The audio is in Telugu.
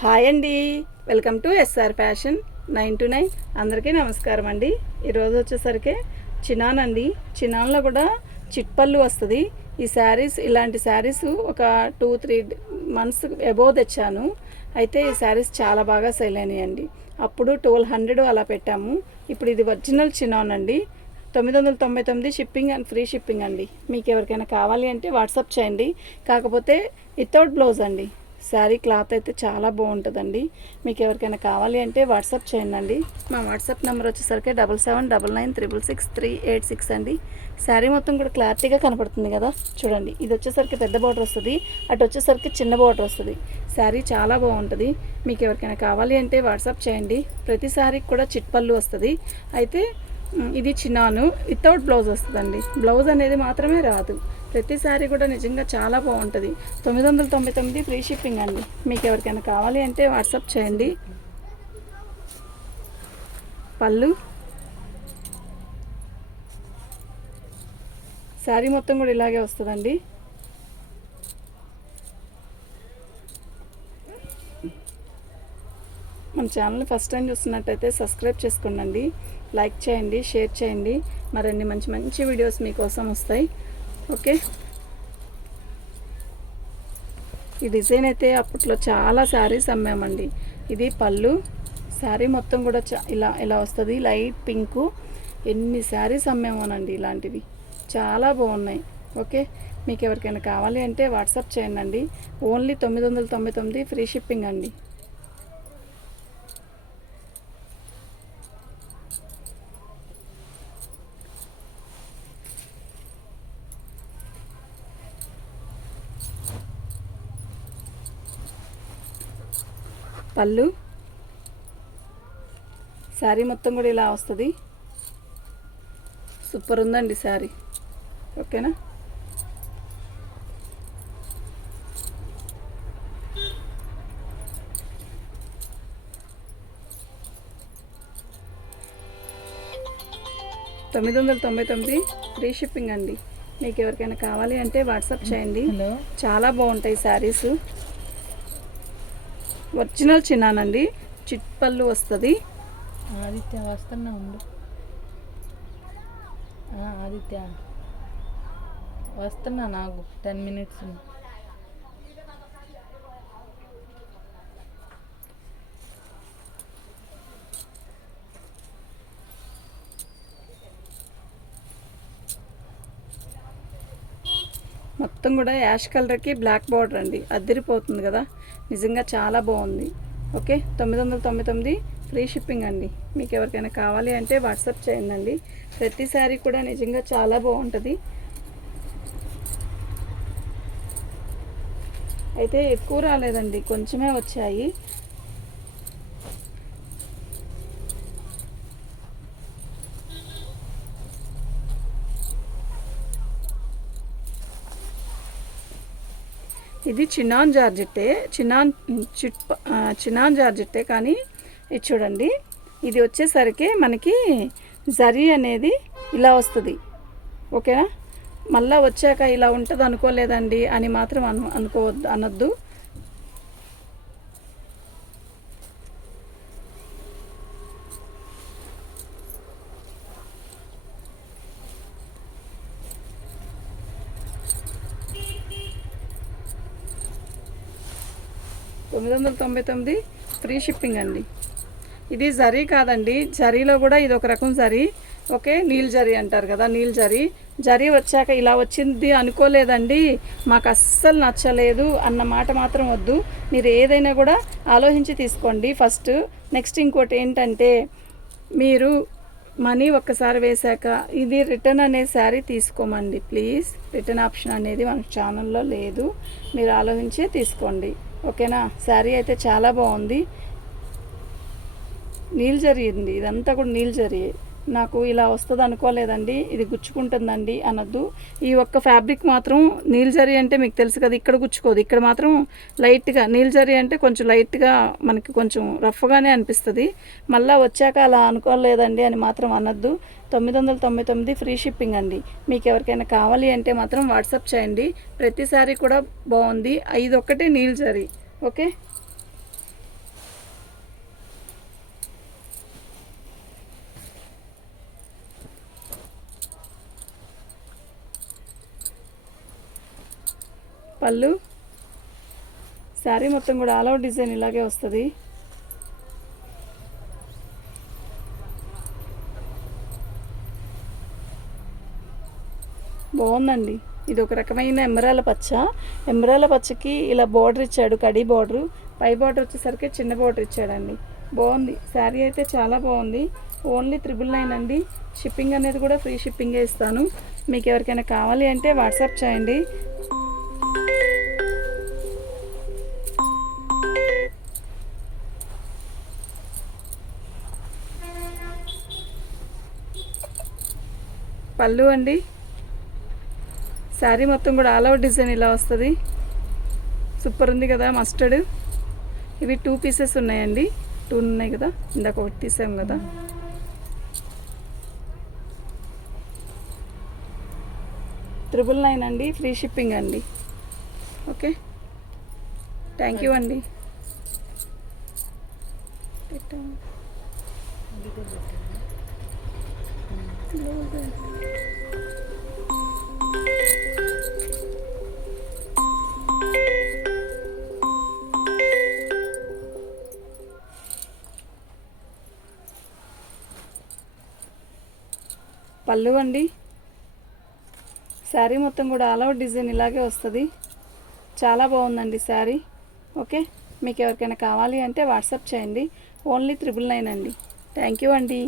హాయ్ అండి, వెల్కమ్ టు ఎస్ఆర్ ఫ్యాషన్ 929. అందరికీ నమస్కారం అండి. ఈరోజు వచ్చేసరికి చినాన్ అండి. చినాన్లో కూడా చిట్పళ్ళు వస్తుంది. ఈ శారీస్, ఇలాంటి శారీస్ ఒక 2-3 మంత్స్ అబోవ్ తెచ్చాను. అయితే ఈ శారీస్ చాలా బాగా సేల్ అయినాయండి. అప్పుడు 1200 అలా పెట్టాము. ఇప్పుడు ఇది ఒరిజినల్ చినాన్ అండి. 999 షిప్పింగ్ అండ్ ఫ్రీ షిప్పింగ్ అండి. మీకు ఎవరికైనా కావాలి అంటే వాట్సాప్ చేయండి. కాకపోతే వితౌట్ బ్లౌజ్ అండి. శారీ క్లాత్ అయితే చాలా బాగుంటుందండి. మీకు ఎవరికైనా కావాలి అంటే వాట్సాప్ చేయండి. మా వాట్సాప్ నెంబర్ వచ్చేసరికి 7799666386 అండి. శారీ మొత్తం కూడా క్లారిటీగా కనపడుతుంది కదా, చూడండి. ఇది వచ్చేసరికి పెద్ద బార్డర్ వస్తుంది, అటు వచ్చేసరికి చిన్న బార్డర్ వస్తుంది. శారీ చాలా బాగుంటుంది. మీకు ఎవరికైనా కావాలి అంటే వాట్సాప్ చేయండి. ప్రతి శారీకి కూడా చిట్పళ్ళు వస్తుంది. అయితే ఇది చిన్నాను వితౌట్ బ్లౌజ్ వస్తుందండి. బ్లౌజ్ అనేది మాత్రమే రాదు. ప్రతి శారీ కూడా నిజంగా చాలా బాగుంటుంది. 999 ఫ్రీ షిప్పింగ్ అండి. మీకు ఎవరికైనా కావాలి అంటే వాట్సాప్ చేయండి. పళ్ళు, శారీ మొత్తం కూడా ఇలాగే వస్తుందండి. మన ఛానల్ని ఫస్ట్ టైం చూస్తున్నట్టయితే సబ్స్క్రైబ్ చేసుకోండి, లైక్ చేయండి, షేర్ చేయండి. మరిన్ని మంచి మంచి వీడియోస్ మీకోసం వస్తాయి. ఓకే. ఈ డిజైన్ అయితే అప్పట్లో చాలా శారీస్ అమ్మామండి. ఇది పళ్ళు, శారీ మొత్తం కూడా ఇలా ఇలా వస్తుంది. Light pink. ఎన్ని శారీస్ అమ్మామోనండి ఇలాంటివి, చాలా బాగున్నాయి. ఓకే. మీకు ఎవరికైనా కావాలి అంటే వాట్సాప్ చేయండి. ఓన్లీ 999 ఫ్రీ షిప్పింగ్ అండి. పళ్ళు, శారీ మొత్తం కూడా ఇలా వస్తుంది. సూపర్ ఉందండి శారీ. ఓకేనా. $999 ఫ్రీ షిప్పింగ్ అండి. మీకు ఎవరికైనా కావాలి అంటే వాట్సాప్ చేయండి. చాలా బాగుంటాయి శారీస్. ఒరిజినల్ చిన్నానండి. చిట్పళ్ళు వస్తుంది. ఆదిత్య వస్తున్నా ఉండు. ఆదిత్య వస్తున్నా, నాకు 10 minutes. మొత్తం కూడా యాష్ కలర్కి బ్లాక్ బార్డర్ అండి. అద్దరిపోతుంది కదా, నిజంగా చాలా బాగుంది. ఓకే. 999 ఫ్రీ షిప్పింగ్ అండి. మీకు ఎవరికైనా కావాలి అంటే వాట్సాప్ చేయండి. ప్రతి శారీ కూడా నిజంగా చాలా బాగుంటుంది. అయితే ఎక్కువ రాలేదండి, కొంచెమే వచ్చాయి. ఇది చినాన్ జార్జెట్టే, చినాన్ జార్జెట్టే. కానీ ఇది చూడండి, ఇది వచ్చేసరికి మనకి జరీ అనేది ఇలా వస్తుంది. ఓకేనా. మళ్ళీ వచ్చాక ఇలా ఉంటుంది అనుకోలేదండి అని మాత్రం అనుకోవద్దు, అనొద్దు. $999 ఫ్రీ షిప్పింగ్ అండి. ఇది జరీ కాదండి, జరీలో కూడా ఇది ఒక రకం జరీ. ఓకే. నీల్ జరీ అంటారు కదా, నీల్ జరీ. జరీ వచ్చాక ఇలా వచ్చింది అనుకోలేదండి, మాకు అస్సలు నచ్చలేదు అన్న మాట మాత్రం వద్దు. మీరు ఏదైనా కూడా ఆలోచించి తీసుకోండి ఫస్ట్. నెక్స్ట్ ఇంకోటి ఏంటంటే, మీరు మనీ ఒక్కసారి వేశాక ఇది రిటర్న్ అనే శారీ తీసుకోమండి ప్లీజ్. రిటర్న్ ఆప్షన్ అనేది మన ఛానల్లో లేదు, మీరు ఆలోచించి తీసుకోండి. ఓకేనా. శారీ అయితే చాలా బాగుంది. నీల్ జరీ ఉంది, ఇదంతా కూడా నీల్ జరీ. నాకు ఇలా వస్తుంది అనుకోలేదండి, ఇది గుచ్చుకుంటుందండి అనొద్దు. ఈ ఒక్క ఫ్యాబ్రిక్ మాత్రం నీల్ జరీ అంటే మీకు తెలుసు కదా, ఇక్కడ గుచ్చుకోదు. ఇక్కడ మాత్రం లైట్గా నీల్ జరీ అంటే కొంచెం లైట్గా మనకి కొంచెం రఫ్గానే అనిపిస్తుంది. మళ్ళీ వచ్చాక అలా అనుకోలేదండి అని మాత్రం అనొద్దు. 999 ఫ్రీ షిప్పింగ్ అండి. మీకు ఎవరికైనా కావాలి అంటే మాత్రం వాట్సాప్ చేయండి. ప్రతిసారి కూడా బాగుంది. 5 ఒక్కటే నీల్ జరీ. ఓకే. పళ్ళు. శారీ మొత్తం కూడా ఆల్ అవుట్ డిజైన్ ఇలాగే వస్తుంది. బాగుందండి. ఇది ఒక రకమైన ఎమరాల పచ్చ. ఎమరాల పచ్చకి ఇలా బార్డర్ ఇచ్చాడు, కడీ బార్డరు. పై బార్డర్ వచ్చేసరికి చిన్న బార్డర్ ఇచ్చాడండి. బాగుంది. శారీ అయితే చాలా బాగుంది. ఓన్లీ 999 అండి. షిప్పింగ్ అనేది కూడా ఫ్రీ షిప్పింగే ఇస్తాను. మీకు ఎవరికైనా కావాలి అంటే వాట్సాప్ చేయండి. పళ్ళు అండి. శారీ మొత్తం కూడా ఆల్ అవుట్ డిజైన్ ఇలా వస్తుంది. సూపర్ ఉంది కదా మస్టర్డ్. ఇవి 2 పీసెస్ ఉన్నాయండి. 2 ఉన్నాయి కదా, ఇందాక ఒకటి తీసాం కదా. $999 అండి. ఫ్రీ షిప్పింగ్ అండి. ఓకే, థ్యాంక్ యూ అండి. పళ్ళు అండి. శారీ మొత్తం కూడా ఆల్ అవుట్ డిజైన్ ఇలాగే వస్తుంది. చాలా బాగుందండి శారీ. ఓకే, మీకు ఎవరికైనా కావాలి అంటే వాట్సాప్ చేయండి. ఓన్లీ 999 అండి. థ్యాంక్ యూ అండి.